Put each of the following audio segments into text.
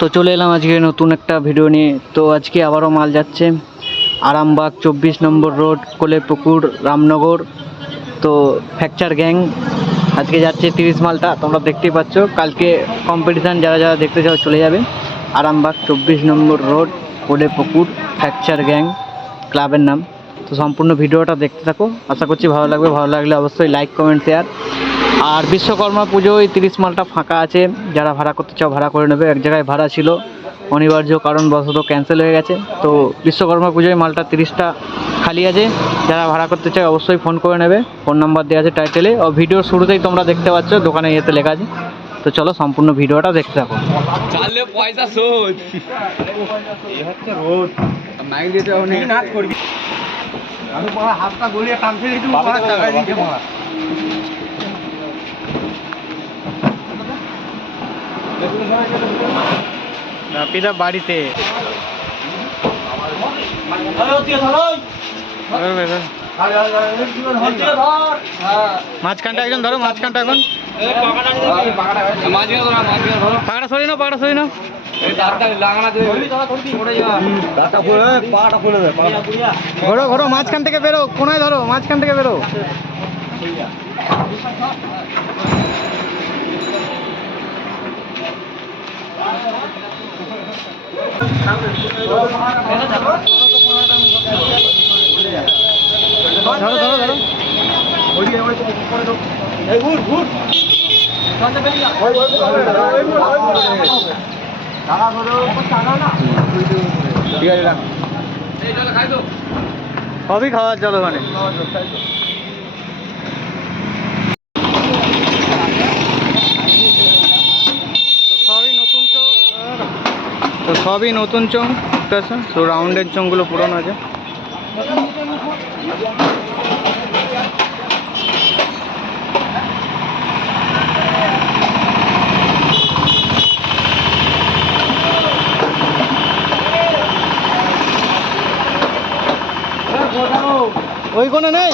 তো চলে এলাম আজকে নতুন একটা ভিডিও নিয়ে। তো আজকে আবারও মাল যাচ্ছে আরামবাগ 24 নম্বর রোড, কোলেপুকুর, রামনগর। তো ফ্র্যাকচার গ্যাং আজকে যাচ্ছে 30 মালটা, তোমরা দেখতেই পাচ্ছ। কালকে কম্পিটিশান যারা যারা দেখতে চাও চলে যাবে আরামবাগ 24 নম্বর রোড, কোলেপুকুর, ফ্র্যাকচার গ্যাং ক্লাবের নাম। তো সম্পূর্ণ ভিডিওটা দেখতে থাকো, আশা করছি ভালো লাগবে। ভালো লাগলে অবশ্যই লাইক, কমেন্ট, শেয়ার। আর বিশ্বকর্মা পুজোয় 30 মালটা ফাঁকা আছে, যারা ভাড়া করতে চাও ভাড়া করে নেবে। এক জায়গায় ভাড়া ছিল, অনিবার্য কারণবশত ক্যান্সেল হয়ে গেছে। তো বিশ্বকর্মা পুজোয় মালটা 30টা খালি আছে, যারা ভাড়া করতে চায় অবশ্যই ফোন করে নেবে। ফোন নাম্বার দেওয়া আছে টাইটেলে, ও ভিডিওর শুরুতেই তোমরা দেখতে পাচ্ছ দোকানে ইয়েতে লেখা আছে। তো চলো সম্পূর্ণ ভিডিওটা দেখতে থাকো। চালে পয়সা শোধ এই হচ্ছে রোদ মাইক দিতে অনেক নাচ করবি। আমি পড়া হাতটা গলিয়ে টানতে দিই, পড়া টাকা দিতে পড়া রাপিদা বাড়িতে মাঝখানটা একজন ধরো, মাঝখানটা এখন পাড়া সরি না, পাড়া সরি না। ঘোরো ঘোরো, মাঝখান থেকে বেরো, কোনায় ধরো, মাঝখান থেকে বেরো। ধরো ধরো ধরো, সবই খাওয়ার জল ওখানে। তো সবই নতুন চোং আছে, তো রাউন্ডের চোংগুলো পুরনো আছে। ওই কোনো নেই,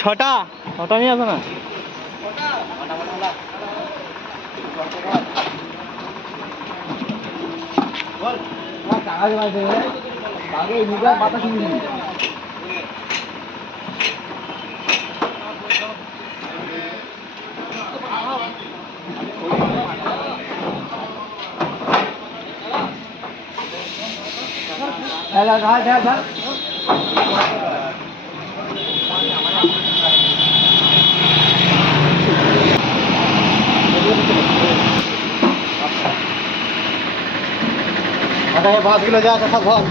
ছটা ছটা নিয়ে আসো না। আচ্ছা 5 কিলো যা আছে সব ভাগ।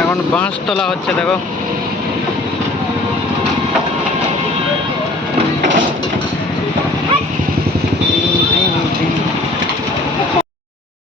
এখন বাঁশ তোলা হচ্ছে, দেখো।